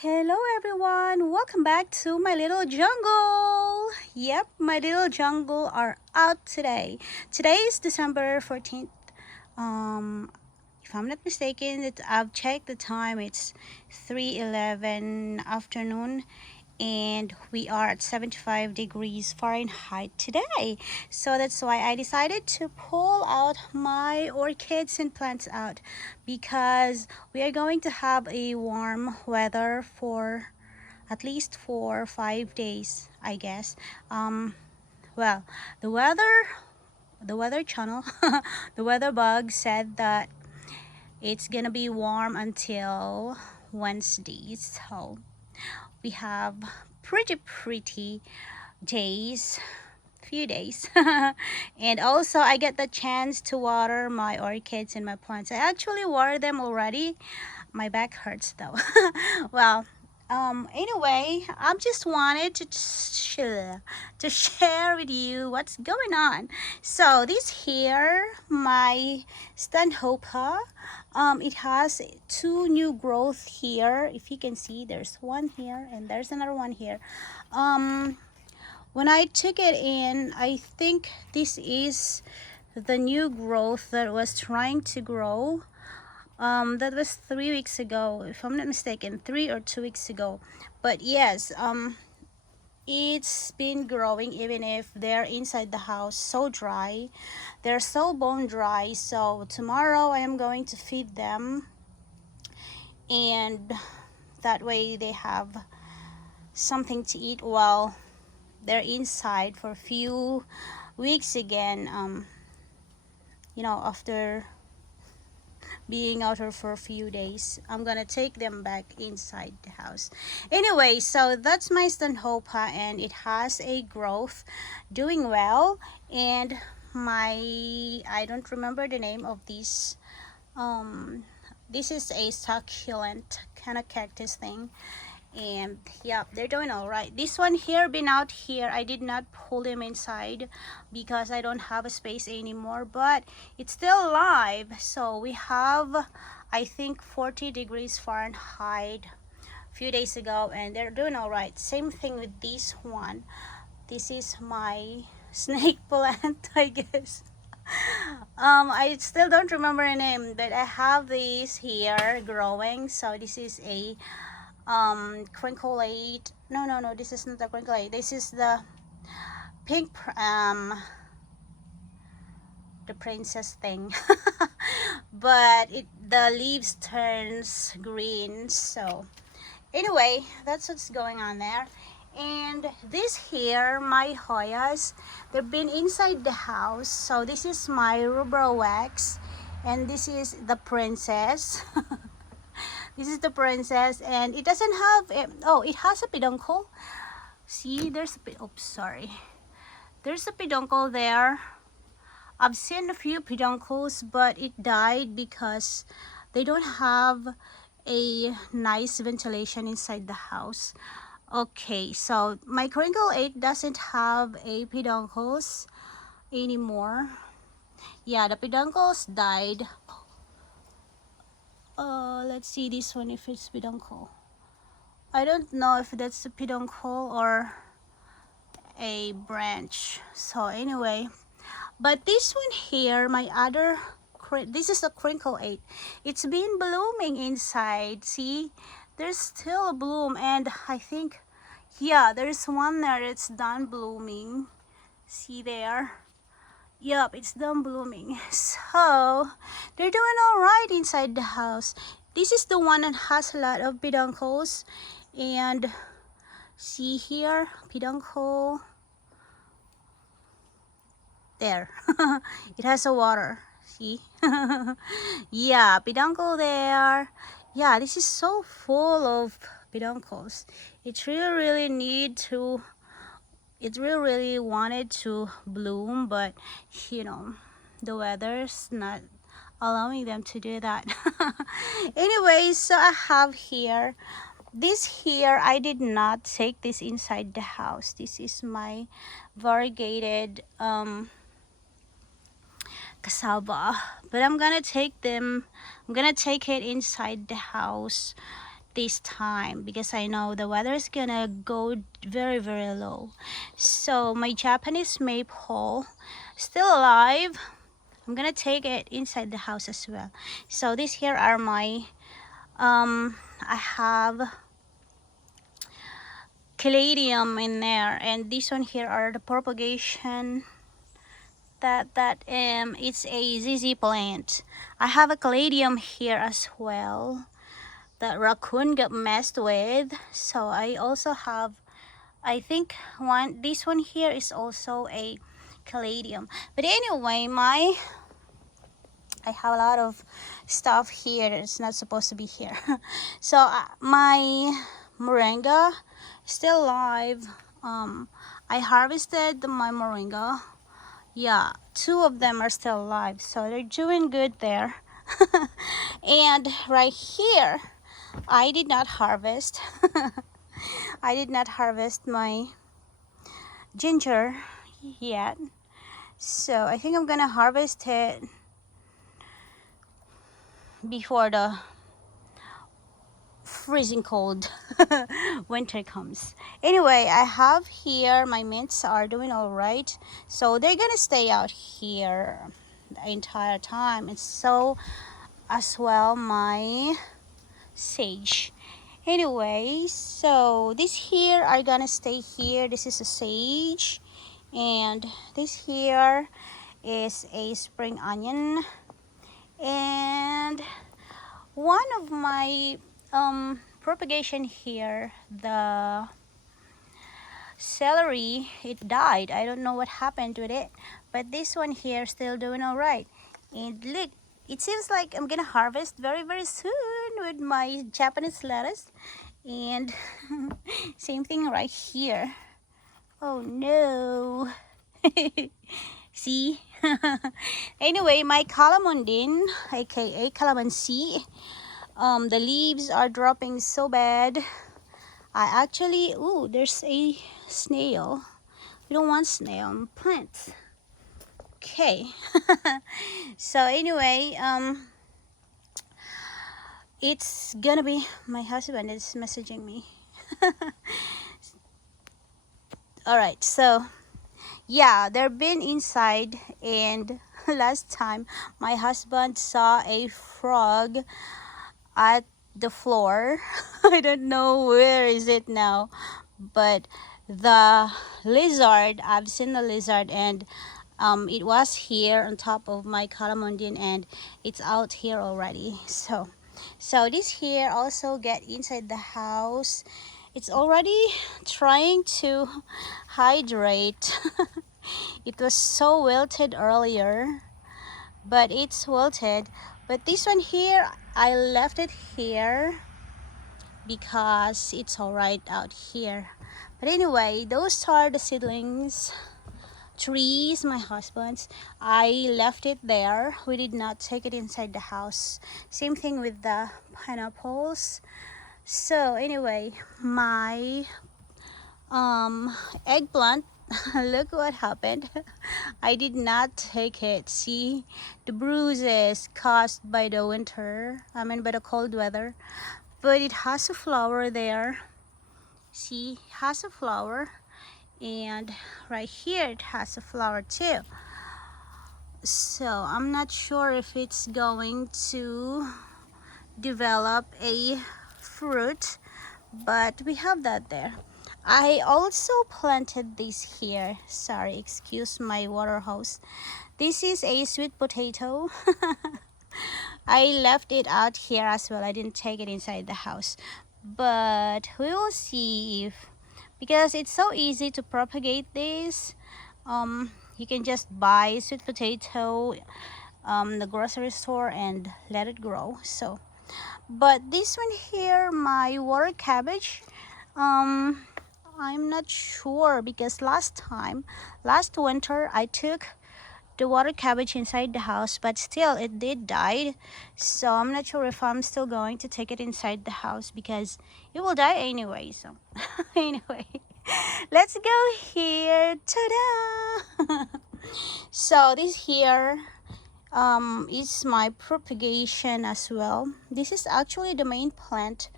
Hello everyone, welcome back to my little jungle. Yep, my little jungle are out today. Today is December 14th. If I'm not mistaken, I've checked the time. It's 3:11 afternoon and we are at 75 degrees Fahrenheit today. So that's why I decided to pull out my orchids and plants out, because we are going to have a warm weather for at least 4 or 5 days, I guess. Well, the weather channel, the weather bug said that it's gonna be warm until Wednesday. So we have pretty days, few days. And also I get the chance to water my orchids and my plants. I actually water them already. My back hurts though. Well, anyway, I just wanted to share with you what's going on. So this here, my stanhopa, it has two new growth here. If you can see, there's one here and there's another one here. When I took it in, I think this is the new growth that was trying to grow. That was 3 weeks ago, if I'm not mistaken, 3 or 2 weeks ago. But yes, it's been growing even if they're inside the house so dry. They're so bone dry. So tomorrow I am going to feed them, and that way they have something to eat while they're inside for a few weeks again. After being out here for a few days, I'm gonna take them back inside the house. Anyway, so that's my stanhopa, and it has a growth doing well. And I don't remember the name of this. This is a succulent kind of cactus thing, and yeah, they're doing all right. This one here been out here. I did not pull him inside because I don't have a space anymore, but it's still alive. So we have, I think, 40 degrees Fahrenheit a few days ago, and they're doing all right. Same thing with this one. This is my snake plant, I guess. I still don't remember a name, but I have these here growing. So this is a crinklate. No, this is not the crinklate. This is the pink the princess thing. But the leaves turns green. So anyway, that's what's going on there. And this here, my Hoyas, they've been inside the house. So this is my rubber wax, and this is the princess. This is the princess, and it doesn't have it has a peduncle. See, there's a oops, sorry. There's a peduncle there. I've seen a few peduncles, but it died because they don't have a nice ventilation inside the house. Okay, so my crinkle 8 doesn't have a peduncles anymore. Yeah, the peduncles died. Let's see this one, if it's peduncle. I don't know if that's a peduncle or a branch. So anyway, but this one here, my other, this is a crinkle 8. It's been blooming inside. See, there's still a bloom, and I think, yeah, there's one there that's done blooming. See there? Yup, it's done blooming. So they're doing all right inside the house. This is the one that has a lot of peduncles, and see here, peduncle there. It has a water, see. Yeah, peduncle there. Yeah, this is so full of peduncles. It really really wanted to bloom, but the weather's not allowing them to do that. Anyway, so I have here this here. I did not take this inside the house. This is my variegated cassava, but I'm gonna take it inside the house. this time because I know the weather is gonna go very low. So my Japanese maple still alive. I'm gonna take it inside the house as well. So these here are my I have caladium in there, and this one here are the propagation that it's a ZZ plant. I have a caladium here as well that raccoon got messed with. So I also have, I think this one here is also a caladium. But anyway, I have a lot of stuff here that's not supposed to be here. So my moringa is still alive. I harvested my moringa. Yeah, 2 of them are still alive, so they're doing good there. And right here, I did not harvest. I did not harvest my ginger yet, so I think I'm gonna harvest it before the freezing cold winter comes. Anyway, I have here my mints are doing all right, so they're gonna stay out here the entire time, and so as well my sage. Anyway, so this here are gonna stay here. This is a sage, and this here is a spring onion, and one of my propagation here, the celery, it died. I don't know what happened with it, but this one here still doing all right. And look, it seems like I'm gonna harvest very soon with my Japanese lettuce. And same thing right here. Oh no. See? Anyway, my calamondin, aka calamansi, the leaves are dropping so bad. I actually, ooh, there's a snail. We don't want snail on plants. Okay. So anyway, it's gonna be, my husband is messaging me. All right, so yeah, they've been inside, and last time my husband saw a frog at the floor. I don't know where is it now, but the lizard, I've seen the lizard, and it was here on top of my calamondin, and it's out here already. So this here also get inside the house. It's already trying to hydrate. It was so wilted earlier, but it's wilted. But this one here, I left it here because it's all right out here. But anyway, those are the seedlings trees, my husband's. I left it there. We did not take it inside the house. Same thing with the pineapples. So anyway, my eggplant, look what happened. I did not take it. See the bruises caused by the winter, I mean by the cold weather. But it has a flower there. See, it has a flower, and right here it has a flower too. So I'm not sure if it's going to develop a fruit, but we have that there. I also planted this here. Sorry, excuse my water hose. This is a sweet potato. I left it out here as well. I didn't take it inside the house, but we will see if, because it's so easy to propagate this. You can just buy sweet potato the grocery store and let it grow. So, but this one here, my water cabbage, I'm not sure, because last winter I took the water cabbage inside the house, but still it did die. So I'm not sure if I'm still going to take it inside the house because it will die anyway. So anyway, let's go here. Ta-da! So this here is my propagation as well. This is actually the main plant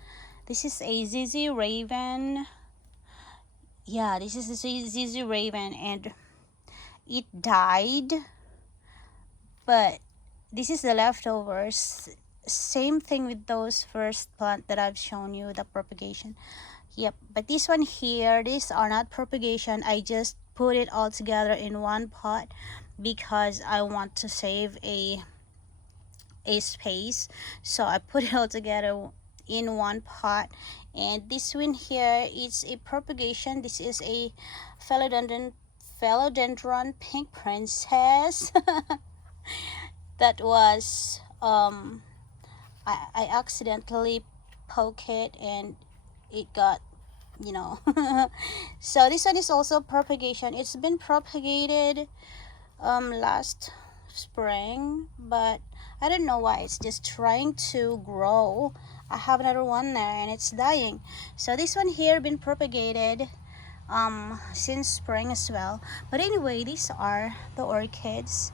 This is a ZZ Raven. Yeah, this is a ZZ Raven, and it died, but this is the leftovers. Same thing with those first plant that I've shown you, the propagation. Yep, but this one here, these are not propagation. I just put it all together in one pot because I want to save a space, so I put it all together in one pot. And this one here is a propagation. This is a philodendron pink princess. That was I accidentally poke it and it got, you know. So this one is also propagation. It's been propagated last spring, but I don't know why. It's just trying to grow. I have another one there and it's dying. So this one here been propagated since spring as well. But anyway, these are the orchids,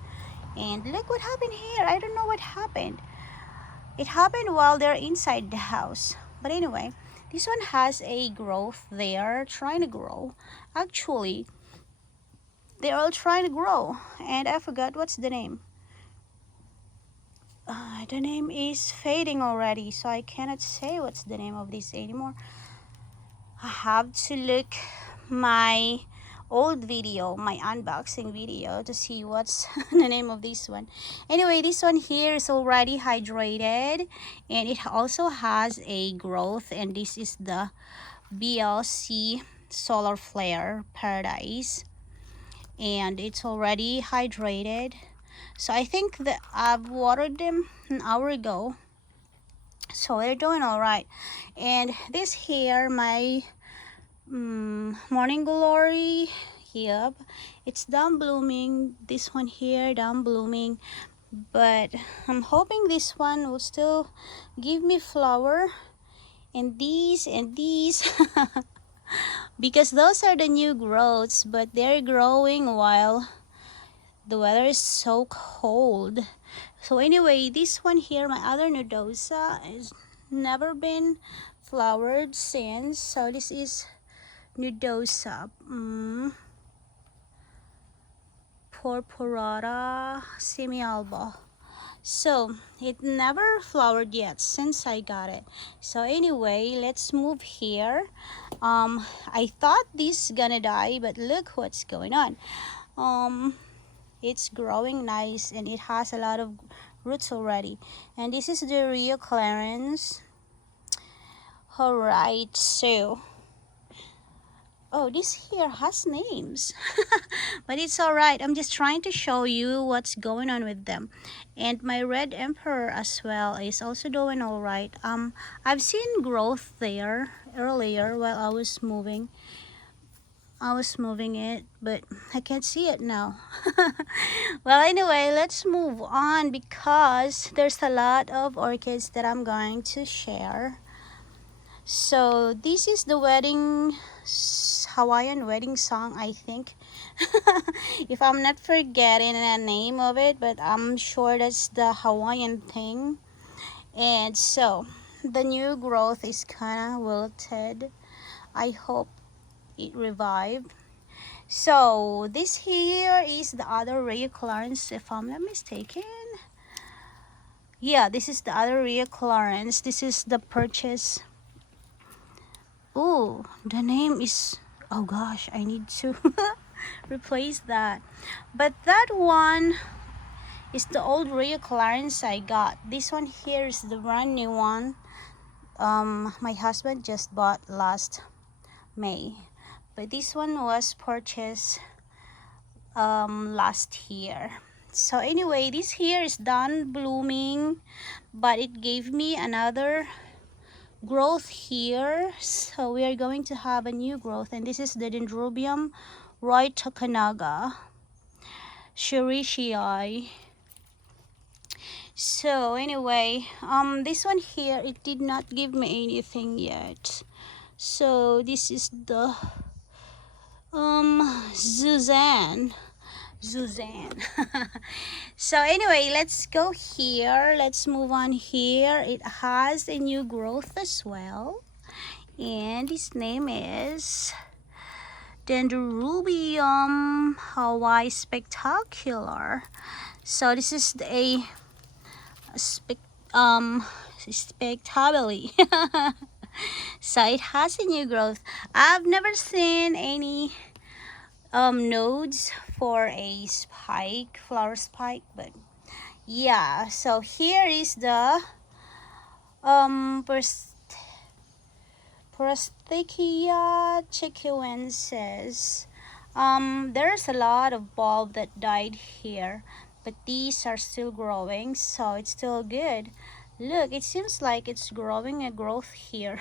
and look what happened here. I don't know what happened. It happened while they're inside the house. But anyway, this one has a growth there, trying to grow. Actually, they're all trying to grow, and I forgot what's the name. The name is fading already, so I cannot say what's the name of this anymore. I have to look my old video, my unboxing video, to see what's the name of this one. Anyway, this one here is already hydrated, and it also has a growth, and this is the BLC Solar Flare Paradise, and it's already hydrated. So I think that I've watered them an hour ago, so they're doing all right. And this here, my morning glory, yep, it's done blooming. This one here done blooming, but I'm hoping this one will still give me flower, and these because those are the new growths, but they're growing while the weather is so cold. So anyway, this one here, my other nodosa, has never been flowered since. So this is nodosa purpurata semi-alba. So it never flowered yet since I got it. So anyway, let's move here. I thought this gonna die, but look what's going on. It's growing nice, and it has a lot of roots already. And this is the Rio Clarence. Alright, so oh, this here has names. But it's alright. I'm just trying to show you what's going on with them. And my red emperor as well is also doing alright. I've seen growth there earlier while I was moving it, but I can't see it now. Well, anyway, let's move on because there's a lot of orchids that I'm going to share. So this is the Hawaiian wedding song, I think. If I'm not forgetting the name of it, but I'm sure that's the Hawaiian thing. And so the new growth is kind of wilted. I hope it revived. So this here is the other Rio Clarence, if I'm not mistaken. Yeah, this is the other Rio Clarence. This is the purchase. Oh, the name is, oh gosh, I need to replace that. But that one is the old Rio Clarence I got. This one here is the brand new one. My husband just bought last May, but this one was purchased last year. So anyway, this here is done blooming, but it gave me another growth here, so we are going to have a new growth. And this is the Dendrobium Roy Takanaga Shirishii. So anyway, this one here, it did not give me anything yet. So this is the Suzanne. So anyway, let's go here. Let's move on here. It has a new growth as well. And his name is Dendrobium Hawaii Spectacular. So this is a spec spectably. So it has a new growth. I've never seen any nodes for a spike, flower spike, but yeah. So here is the Prosthecia chiquiensis. There's a lot of bulb that died here, but these are still growing, so it's still good. Look, it seems like it's growing a growth here.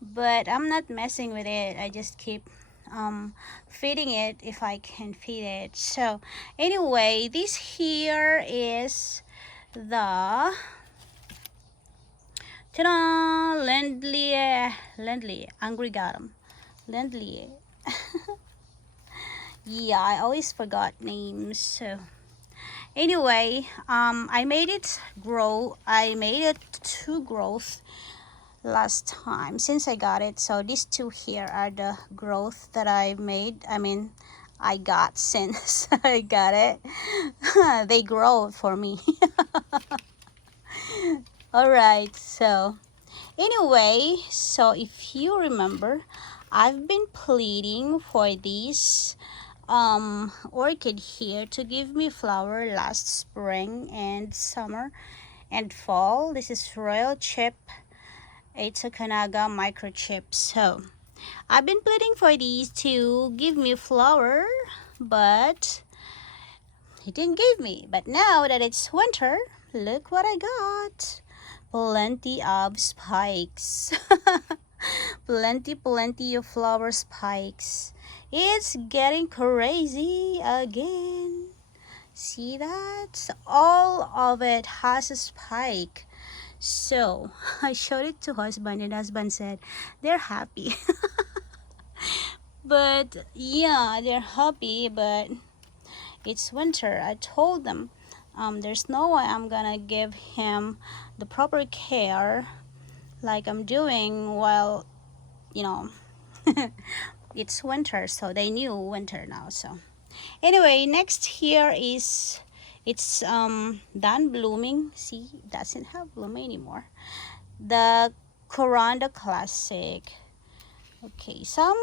But I'm not messing with it. I just keep feeding it if I can feed it. So anyway, this here is the ta-da! Lindley, Angrigatum. Lindley. Yeah, I always forgot names. So anyway, I made it grow. I made it to growth last time since I got it. So these two here are the growth that I made. I mean, I got since I got it. They grow for me. All right, so anyway, so if you remember, I've been pleading for this orchid here to give me flower last spring and summer and fall. This is Royal Chip Kanaga microchip. So I've been pleading for these to give me flower, but he didn't give me. But now that it's winter, look what I got. Plenty of spikes. Plenty of flower spikes. It's getting crazy again. See that? All of it has a spike. So I showed it to husband and husband said they're happy. But yeah, they're happy, but it's winter. I told them there's no way I'm gonna give him the proper care like I'm doing while, you know, it's winter. So they knew winter now. So anyway, next here is it's done blooming. See, it doesn't have bloom anymore. The Coranda Classic. Okay, some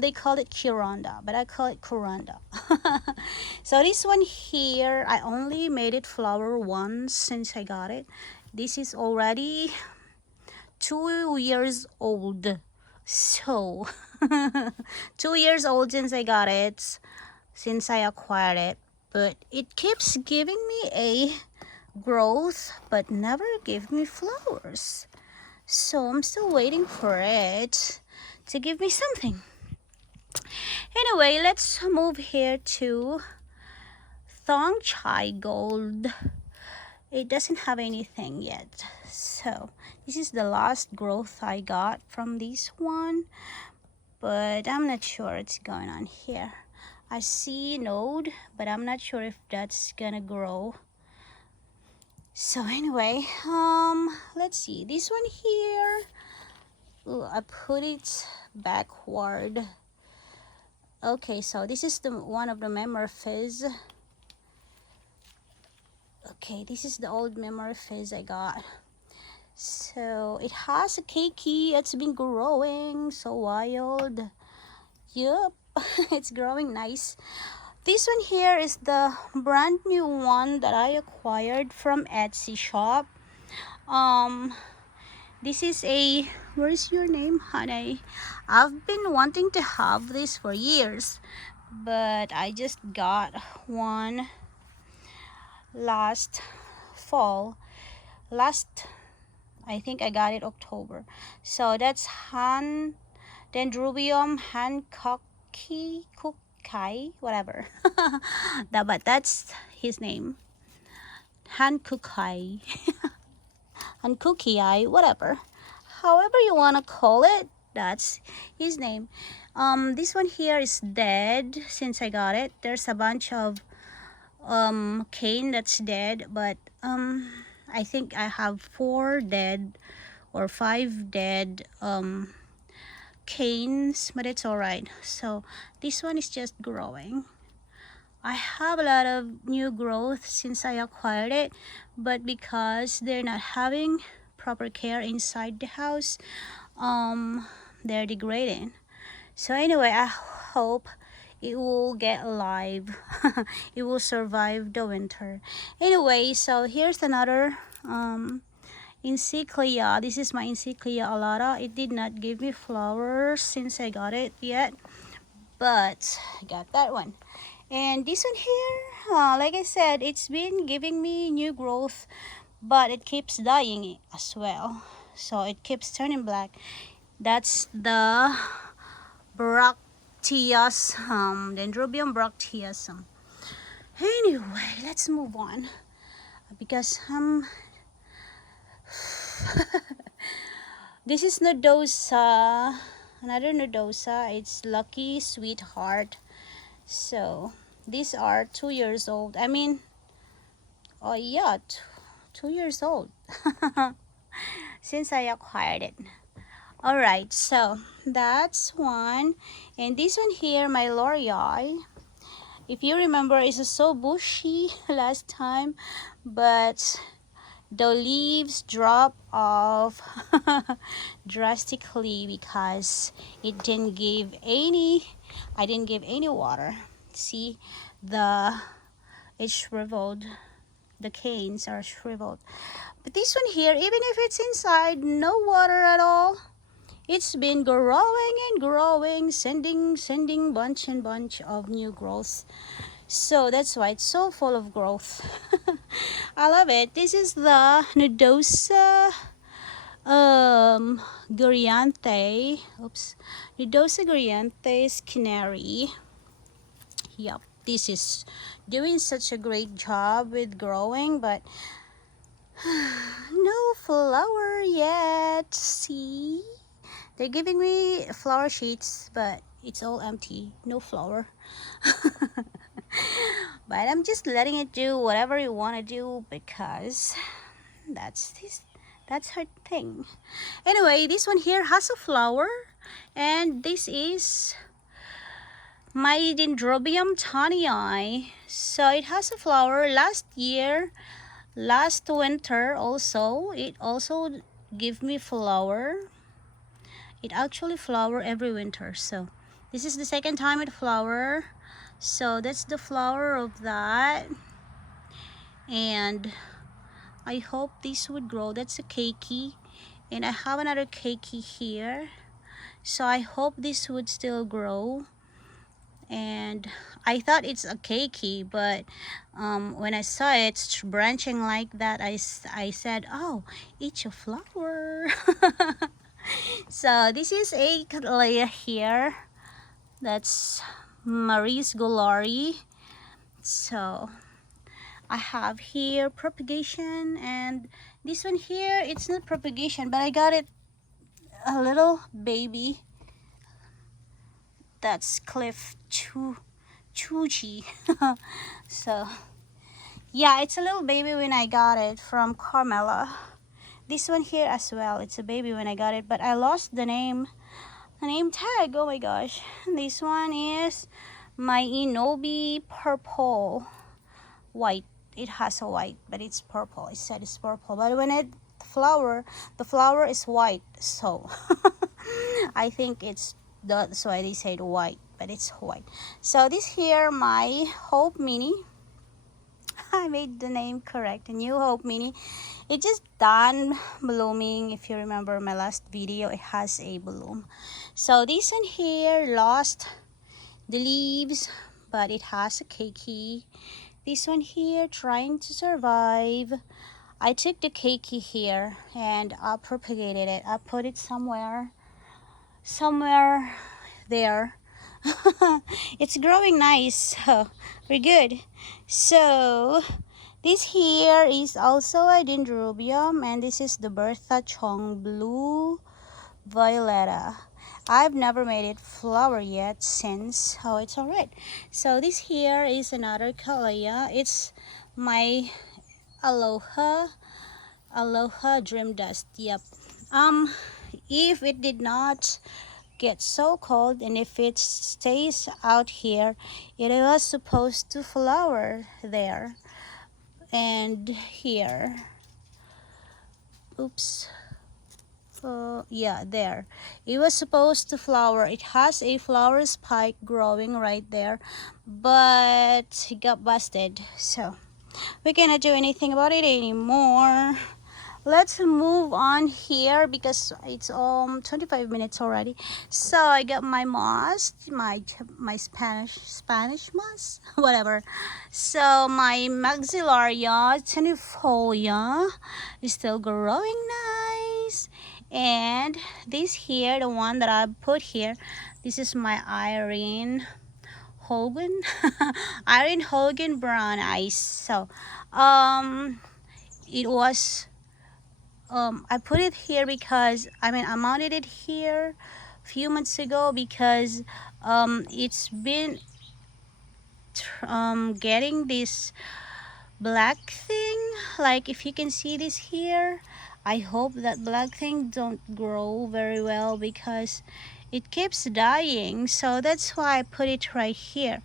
they call it Kiranda, but I call it Coranda. So this one here, I only made it flower once since I got it. This is already 2 years old. So 2 years old since I got it, since I acquired it. But it keeps giving me a growth, but never give me flowers. So I'm still waiting for it to give me something. Anyway, let's move here to Thong Chai Gold. It doesn't have anything yet. So this is the last growth I got from this one, but I'm not sure what's going on here. I see node, but I'm not sure if that's gonna grow. So anyway, let's see this one here. Ooh, I put it backward. Okay, so this is the one of the Memorphis. Okay, this is the old Memorphis I got. So it has a keiki. It's been growing so wild. Yup, it's growing nice. This one here is the brand new one that I acquired from Etsy shop. This is a, where's your name, honey? I've been wanting to have this for years, but I just got one last fall. I think I got it October. So that's Dendrobium Hancocky, whatever. But that's his name. Hancocky. Hancocky, whatever. However you want to call it, that's his name. This one here is dead since I got it. There's a bunch of cane that's dead, but I think I have 4 dead or 5 dead canes, but it's alright. So this one is just growing. I have a lot of new growth since I acquired it, but because they're not having proper care inside the house, they're degrading. So anyway, I hope it will get alive. It will survive the winter. Anyway, so here's another Encyclia. This is my Encyclia alata. It did not give me flowers since I got it yet, but I got that one. And this one here, like I said, it's been giving me new growth, but it keeps dying as well. So it keeps turning black. That's the Bracteus, Dendrobium Bracteus. Anyway, let's move on because this is Nodosa, another Nodosa. It's Lucky Sweetheart. So these are 2 years old. I mean, oh yeah, 2 years old since I acquired it. Alright, so that's one. And this one here, my L'Oreal. If you remember, it's so bushy last time, but the leaves drop off drastically because it didn't give any, I didn't give any water. See, it's shriveled. The canes are shriveled. But this one here, even if it's inside, no water at all, it's been growing and growing, sending bunch and bunch of new growth. So that's why it's so full of growth. I love it. This is the Nodosa Gorianthe. Oops. Nodosa Gorianthe Canary. Yep. This is doing such a great job with growing, but no flower yet. See? They're giving me flower sheets, but it's all empty. No flower. But I'm just letting it do whatever you want to do because that's her thing. Anyway, this one here has a flower, and this is my Dendrobium tanii. So it has a flower. Last winter also, it also gave me flower. It actually flower every winter. So this is the second time it flower. So that's the flower of that. And I hope this would grow. That's a keiki. And I have another keiki here. So I hope this would still grow. And I thought it's a keiki, but when I saw it branching like that, I said, oh, it's a flower. So this is a cattleya here. That's Maris Golari. So I have here propagation, and this one here, it's not propagation, but I got it a little baby. That's Cliff Chuchi. So yeah, it's a little baby when I got it from Carmela. This one here as well, it's a baby when I got it, but I lost the name tag. Oh my gosh. This one is my Inobi Purple White. It has a white, but it's purple. It said it's purple, but when it the flower is white. So I think that's why they said white, but it's white. So this here, my Hope Mini. I made the name correct. The New Hope Mini. It just done blooming. If you remember my last video, it has a bloom. So this one here lost the leaves, but it has a keiki. This one here trying to survive. I took the keiki here and I propagated it. I put it somewhere there. It's growing nice, so we're good. So this here is also a dendrobium, and this is the Bertha Chong Blue Violetta. I've never made it flower yet since. Oh, it's alright. So this here is another cattleya. It's my Aloha Dream Dust. Yep, um if it did not get so cold and if it stays out here, it was supposed to flower there and here. Oops. Yeah, there it was supposed to flower. It has a flower spike growing right there, but it got busted, so we cannot do anything about it anymore. Let's move on here because it's 25 minutes already. So I got my moss, my Spanish moss, whatever. So my maxillaria tenuifolia is still growing nice. And this here, the one that I put here, this is my Irene Hogan Irene Hogan brown ice. So it was I put it here because I mounted it here a few months ago because it's been getting this black thing. Like if you can see this here, I hope that black thing don't grow very well because it keeps dying. So that's why I put it right here.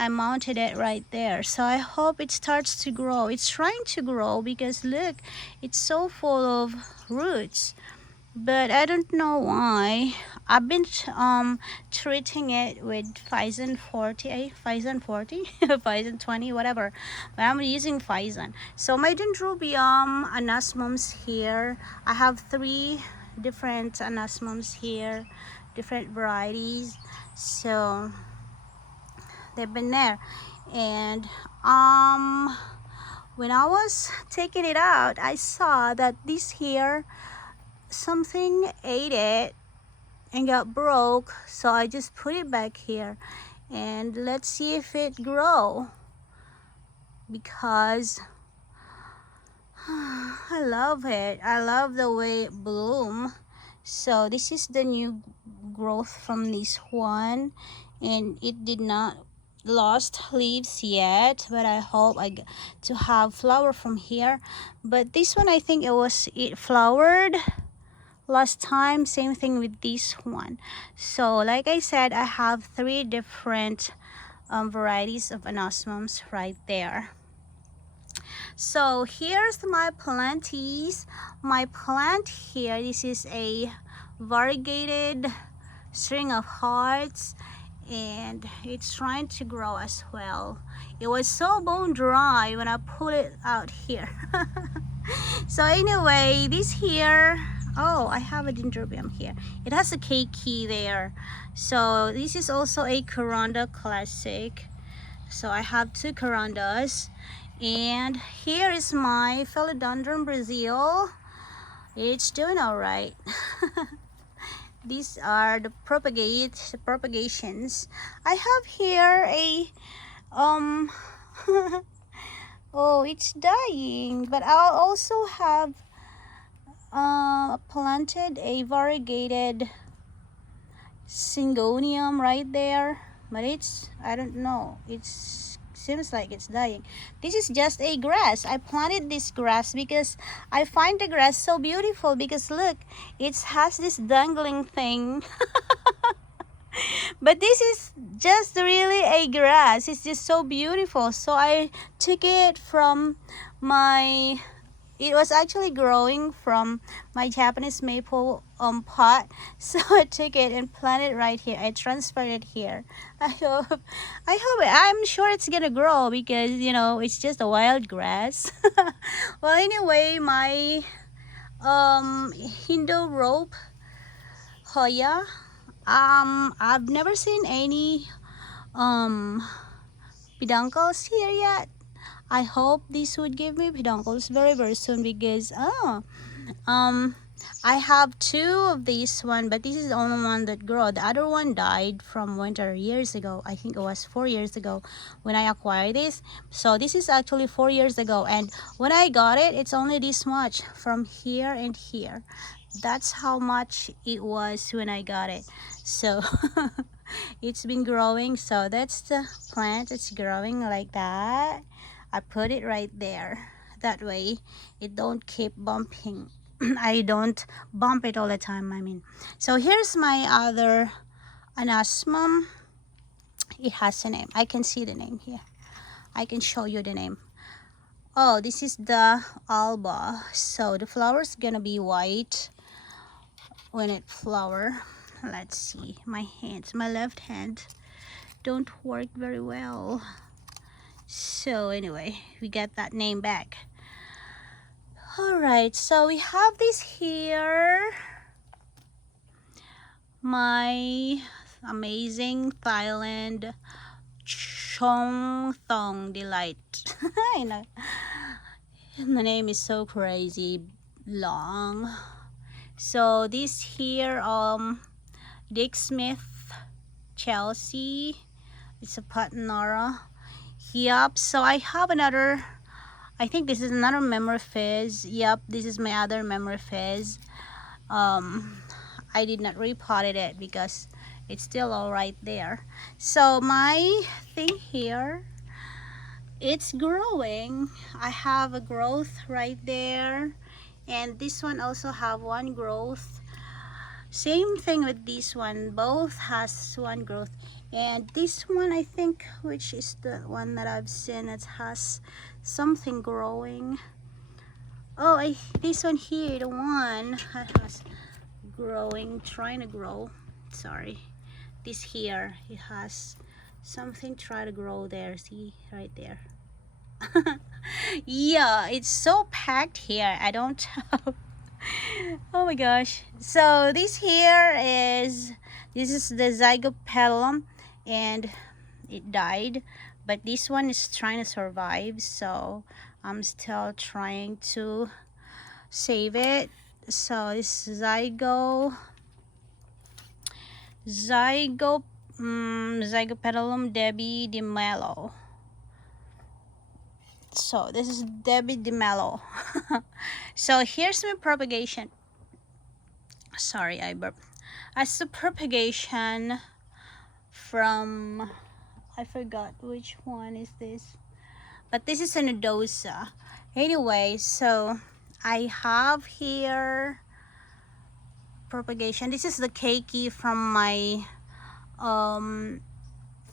I mounted it right there, so I hope it starts to grow. It's trying to grow because look, it's so full of roots, but I don't know why. I've been treating it with Phison 40, Phison 40, Phison 20, whatever, but I'm using Phison. So my dendrobium anasmums here, I have 3 different anasmums here, different varieties. So they've been there, and when I was taking it out, I saw that this here, something ate it and got broke, so I just put it back here and let's see if it grow, because I love it. I love the way it bloom. So this is the new growth from this one, and it did not lost leaves yet, but I hope I get to have flower from here. But this one, I think it flowered last time. Same thing with this one. So like I said, I have 3 different varieties of anosmums right there. So here's my planties. My plant here, this is a variegated string of hearts, and it's trying to grow as well. It was so bone dry when I put it out here. So anyway, this here, oh, I have a dendrobium here. It has a keiki there. So this is also a Coranda classic. So I have 2 Corandas, and here is my Philodendron Brazil. It's doing all right. These are the propagations. I have here a oh, it's dying, but I'll also have planted a variegated syngonium right there, but it's, I don't know, it's seems like it's dying. This is just a grass. I planted this grass because I find the grass so beautiful, because look, it has this dangling thing. But this is just really a grass. It's just so beautiful. So I took it from my, it was actually growing from my Japanese maple pot. So I took it and planted right here. I transferred it here. I'm sure it's gonna grow because, you know, it's just a wild grass. Well, anyway, my Hindu rope Hoya, I've never seen any peduncles here yet. I hope this would give me peduncles very soon, because I have 2 of this one, but this is the only one that grew. The other one died from winter years ago. I think it was 4 years ago when I acquired this. So this is actually 4 years ago, and when I got it, it's only this much from here and here. That's how much it was when I got it. So it's been growing. So that's the plant. It's growing like that. I put it right there. That way it don't keep bumping I don't bump it all the time, I mean. So here's my other anasmum. It has a name. I can see the name here. I can show you the name. Oh, this is the alba. So the flower is gonna be white when it flower. Let's see. My hands, my left hand don't work very well. So anyway, we got that name back. Alright, so we have this here. My amazing Thailand Chong Thong Delight. I know. The name is so crazy long. So this here, Dick Smith, Chelsea. It's a Patanara. Yup. So I have another. I think this is another memory fizz. Yup. This is my other memory fizz. I did not repotted it because it's still all right there. So my thing here, it's growing. I have a growth right there, and this one also have one growth. Same thing with this one, both has one growth. And this one, I think, which is the one that I've seen, it has something growing. Oh, this one here, the one that has growing, trying to grow. Sorry, this here, it has something try to grow there. See right there. Yeah, it's so packed here. I don't have. Oh my gosh. So this here is the zygopetalum, and it died, but this one is trying to survive, so I'm still trying to save it. So this zygopetalum Debbie DeMello. So this is Debbie DeMello. So here's my propagation. Sorry, I burped. As a propagation from, I forgot which one is this, but this is an Adosa. Anyway, so I have here propagation. This is the keiki from my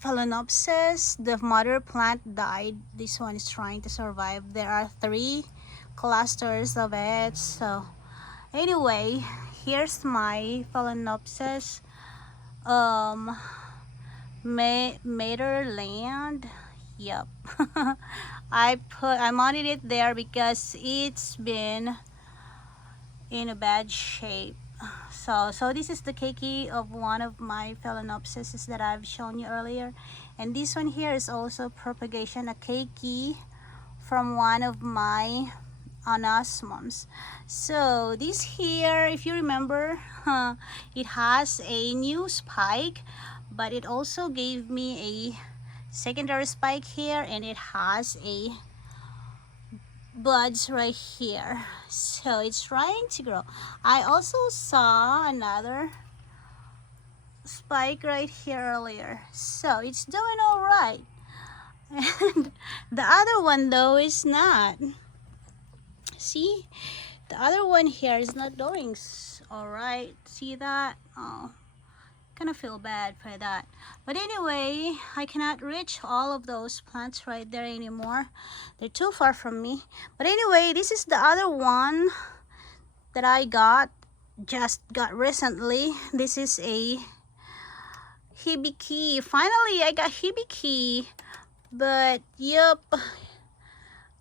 Phalaenopsis. The mother plant died. This one is trying to survive. There are 3 clusters of it. So anyway, here's my Phalaenopsis Materland. Yep. I mounted it there because it's been in a bad shape. So this is the keiki of one of my Phalaenopsis that I've shown you earlier, and this one here is also propagation, a keiki from one of my anasmums. So this here, if you remember, it has a new spike, but it also gave me a secondary spike here, and it has a buds right here, so it's trying to grow. I also saw another spike right here earlier, so it's doing all right. And the other one though is not. See, the other one here is not doing all right. See that? Oh, kind of feel bad for that. But anyway, I cannot reach all of those plants right there anymore. They're too far from me. But anyway, this is the other one that I just got recently. This is a hibiki. Finally, I got hibiki. But yep,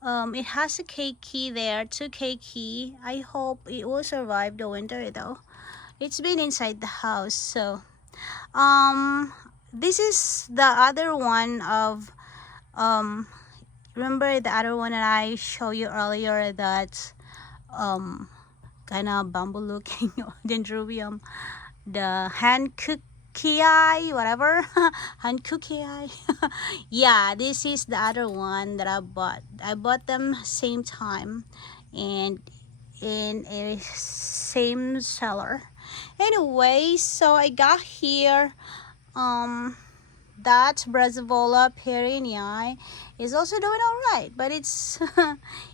it has a keiki there, 2 keiki. I hope it will survive the winter though. It's been inside the house, so this is the other one of remember the other one that I showed you earlier, that kind of bamboo looking dendrobium, the Hankookii, whatever. Hankookii. Yeah, this is the other one that I bought them same time and in a same seller. Anyway, so I got here that Brazivola perenniae, It's also doing all right, but it's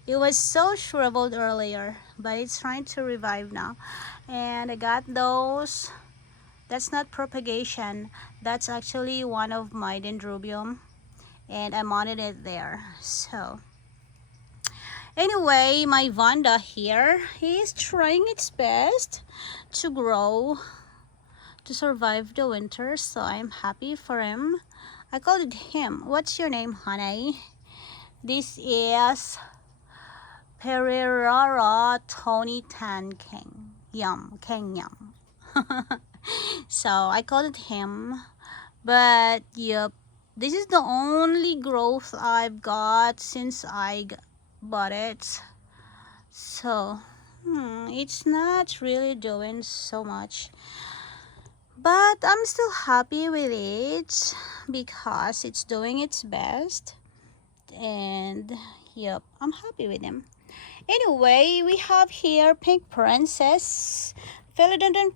it was so shriveled earlier, but it's trying to revive now. And I got those. That's not propagation. That's actually one of my dendrobium, and I mounted it there. So anyway, my Vanda here is trying its best to grow, to survive the winter, so I'm happy for him. I called it him. What's your name, honey? This is Pereira Tony Tan King. Yum, King Yum. So I called it him. But yep, this is the only growth I've got since I bought it. So it's not really doing so much, but I'm still happy with it because it's doing its best. And yep, I'm happy with him. Anyway, we have here Pink Princess, Philodendron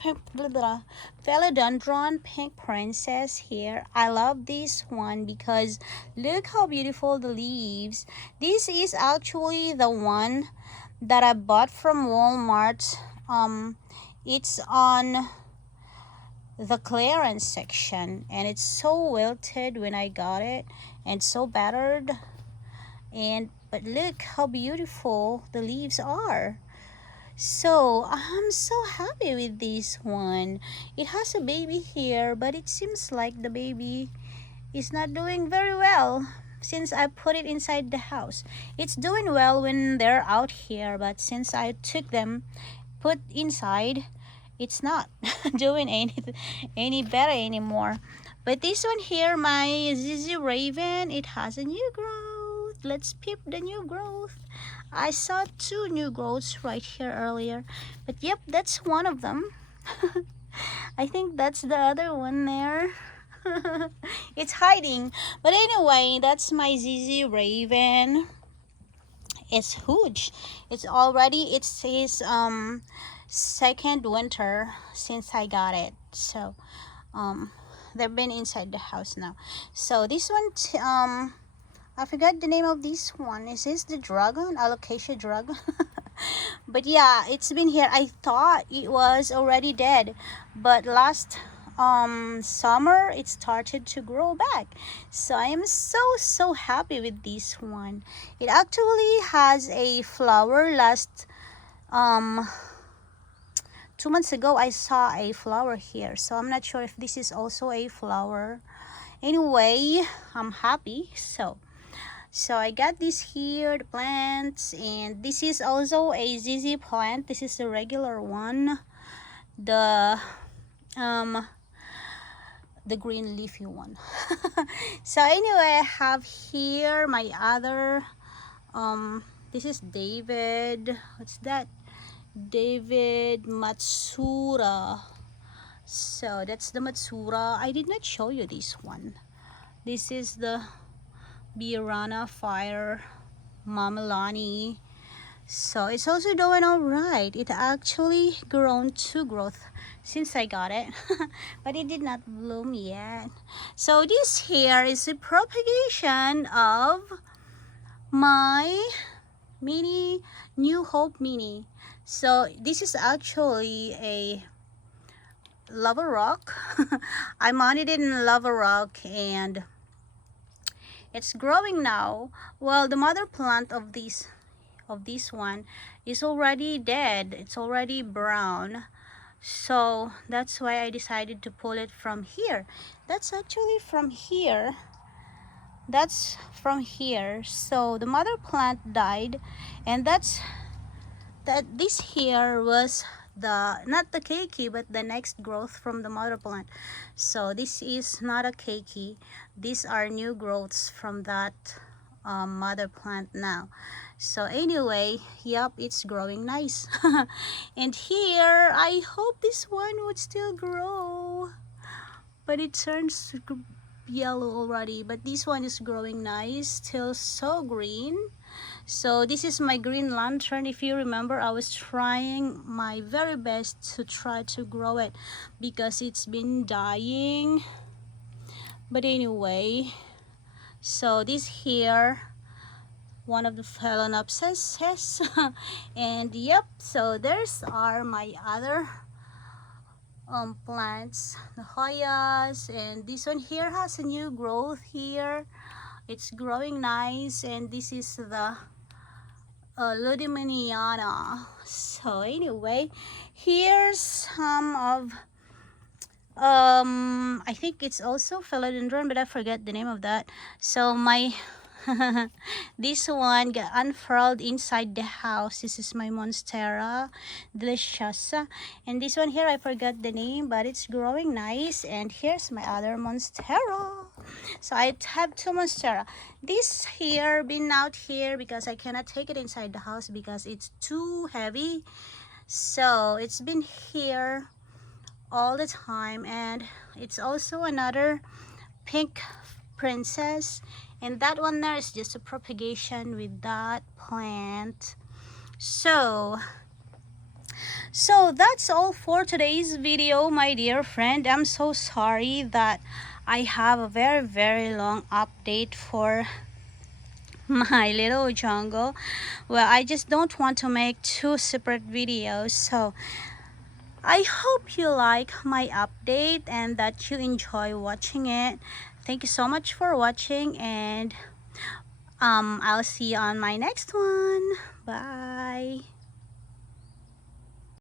Pink Princess here. I love this one because look how beautiful the leaves. This is actually the one that I bought from Walmart. It's on the clearance section, and it's so wilted when I got it and so battered. But look how beautiful the leaves are. So I'm so happy with this one. It has a baby here, but it seems like the baby is not doing very well since I put it inside the house. It's doing well when they're out here, but since I took them put inside, it's not doing any better anymore. But this one here, my ZZ Raven, it has a new growth. Let's peep the new growth. I saw 2 new growths right here earlier, but yep, that's one of them. I think that's the other one there. It's hiding, but anyway, that's my ZZ Raven. It's huge. It's his second winter since I got it. So they've been inside the house now. So this one I forgot the name of this one. Is this the dragon? Alocasia dragon? But yeah, it's been here. I thought it was already dead, but last summer it started to grow back. So I am so happy with this one. It actually has a flower. Last 2 months ago I saw a flower here, so I'm not sure if this is also a flower. Anyway, I'm happy. So I got this here, the plants, and this is also a ZZ plant. This is the regular one, the green leafy one. So anyway, I have here my other this is David, what's that, David Matsura. So that's the Matsura. I did not show you this one. This is the Biarana Fire Mamelani. So it's also doing all right. It actually grown 2 growth since I got it, but it did not bloom yet. So this here is the propagation of my mini New Hope mini. So this is actually a lava rock. I mounted it in lava rock and it's growing now. Well, the mother plant of this one is already dead. It's already brown. So that's why I decided to pull it from here. That's actually from here. That's from here. So the mother plant died, and this here was not the keiki, but the next growth from the mother plant. So this is not a keiki. These are new growths from that mother plant now. So anyway, yep, it's growing nice. And here I hope this one would still grow, but it turns yellow already. But this one is growing nice, still so green. So this is my green lantern. If you remember, I was trying my very best to try to grow it because it's been dying. But anyway, So this here, one of the phalaenopsis. And yep, so there's are my other plants, the Hoyas, and this one here has a new growth here. It's growing nice, and this is the Ludiminiana. So anyway, here's some of I think it's also philodendron, but I forget the name of that. So my this one got unfurled inside the house. This is my Monstera deliciosa, and this one here I forgot the name, but it's growing nice. And here's my other Monstera. So I have two Monstera. This here been out here because I cannot take it inside the house because it's too heavy. So it's been here all the time. And it's also another pink princess, and that one there is just a propagation with that plant. So that's all for today's video, my dear friend. I'm so sorry that I have a very long update for my little jungle. Well, I just don't want to make two separate videos, so I hope you like my update and that you enjoy watching it. Thank you so much for watching, and I'll see you on my next one. Bye.